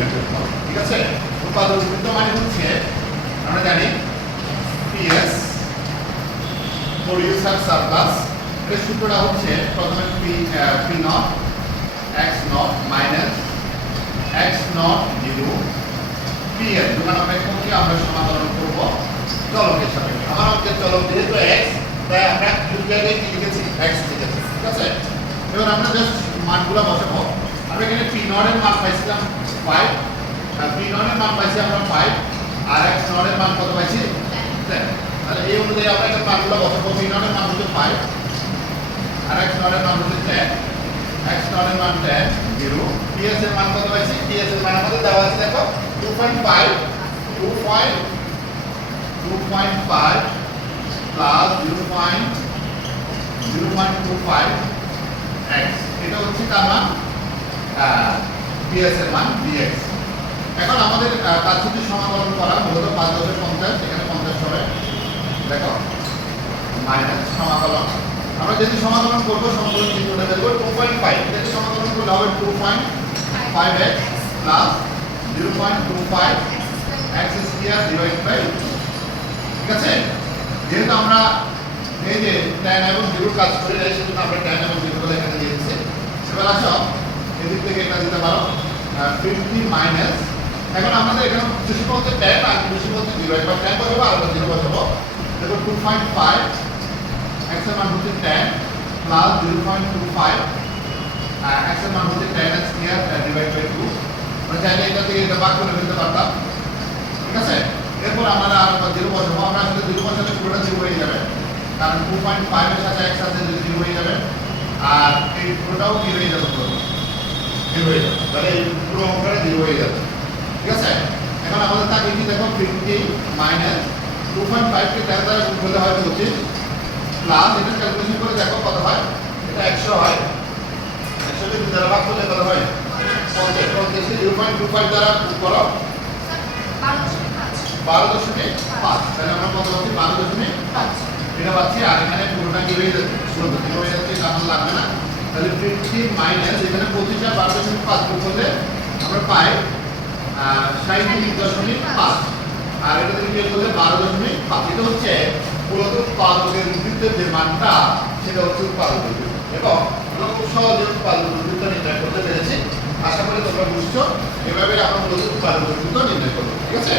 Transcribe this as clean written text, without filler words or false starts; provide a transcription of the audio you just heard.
নির্ণয় করতে হবে। ঠিক আছে, উৎপাদক বৃত্ত মানে হচ্ছে আমরা জানি PS প্রোডিউসার সারপ্লাস, এর সূত্রটা হচ্ছে প্রথমে P not x not minus x not into PL দুটো অপেক্ষককে আমরা সমাকলন করব চলকের সাপেক্ষে। আমার অঙ্কের চলক যেহেতু x, তাই আমরা দুই জায়গায় কি লিখেছি x লিখেছি। ঠিক আছে, এবার আমরা জাস্ট মানগুলো বসাবো। আমরা এখানে P নট এর মান পাইছিলাম 5, P নট এর মান পাইছি আমরা 5, আর x নট এর মান কত পাইছি 10। তাহলে এই অনুযায়ী আমরা এখানে মানগুলো বসাবো। P নট এর মান হচ্ছে 5 আর x নট এর মান হচ্ছে 10, x নট এর মান 10 0, PS এর মান কত পাইছি, PS এর মান আমাদের দেওয়া আছে দেখো 2.5 2.5 প্লাস 0.025 x, এটা হচ্ছে তার মান PS এর মান dx। এখন আমাদের কাজ হচ্ছে সমাকলন করা, মূলত 5 10 50, এখানে 50 হবে দেখো মাইনাস সমাকলন। আমরা যদি সমাকলন করব সমাকলন চিহ্নটা দেব 2.5, যদি সমাকলন করলে হবে 2.5x plus 0.25 x square divide by 2। ঠিক আছে, যেহেতু আমরা এই যে tan এবং 0 কাজ করে যাই, সেজন্য আমরা tan এবং 0 বলে এখানে দিয়ে দিয়েছি। এবার আসো এদিক থেকে এটা দিতে পারো 50 মাইনাস, এখন আমাদের এখানে বেশি বলতে tan আর বেশি বলতে 0, একবার tan বসাবো আর 0 বসাবো। দেখো 2.5 x এর মান হচ্ছে 10 প্লাস 0.25 x এর মান হচ্ছে 10 স্কয়ার ডিভাইড বাই 2। আমরা চাইলে এটা থেকে এটা ভাগ করে ফেলতে পারতাম। ঠিক আছে, এরপর আমরা আর 0 বসাবো। আমরা আসলে 0 বসালে পুরোটা 0 হয়ে যাবে, কারণ 2.5 এর সাথে x আছে, 0 হয়ে যাবে, আর এই পুরোটাও 0 হয়ে যাবে, 0 হয়ে যাবে, তাহলে এই পুরো অঙ্কটা 0 হয়ে যাবে। ঠিক আছে, এখন আমাদের থাকে কি দেখো 50 মাইনাস 2.5 কে 10 দ্বারা গুণ করলে হয় 25 প্লাস এটা ক্যালকুলেশন করে দেখো কত হয়, এটা 100 হয়, 100 কে 2 দ্বারা ভাগ করলে কত হয় 50, 50 কে 0.25 দ্বারা গুণ করো 12.5, তাহলে আমরা কত পাচ্ছি 12.5 এটা পাচ্ছি। আর এখানে পুরোটা কি হয়ে যাচ্ছে, পুরোটা কি হয়ে যাচ্ছে, এটা আমার লাগবে না। তাহলে 50 মাইনাস এখানে 25 আর 12.5 গুণ করলে আমরা পাই 37.5, আর এটা থেকে বের করলে 12.5। এটা হচ্ছে মূলত উৎপাদকের উদ্বৃত্তের যে মানটা, সেটা হচ্ছে উৎপাদকের উদ্বৃত্ত। এবং আমরা খুব সহজে উৎপাদকের উদ্বৃত্ত নির্ণয় করতে পেরেছি। আশা করি তোমরা বুঝছো, এভাবে আমরা মূলত উৎপাদকের উদ্বৃত্ত নির্ণয় করবো। ঠিক আছে।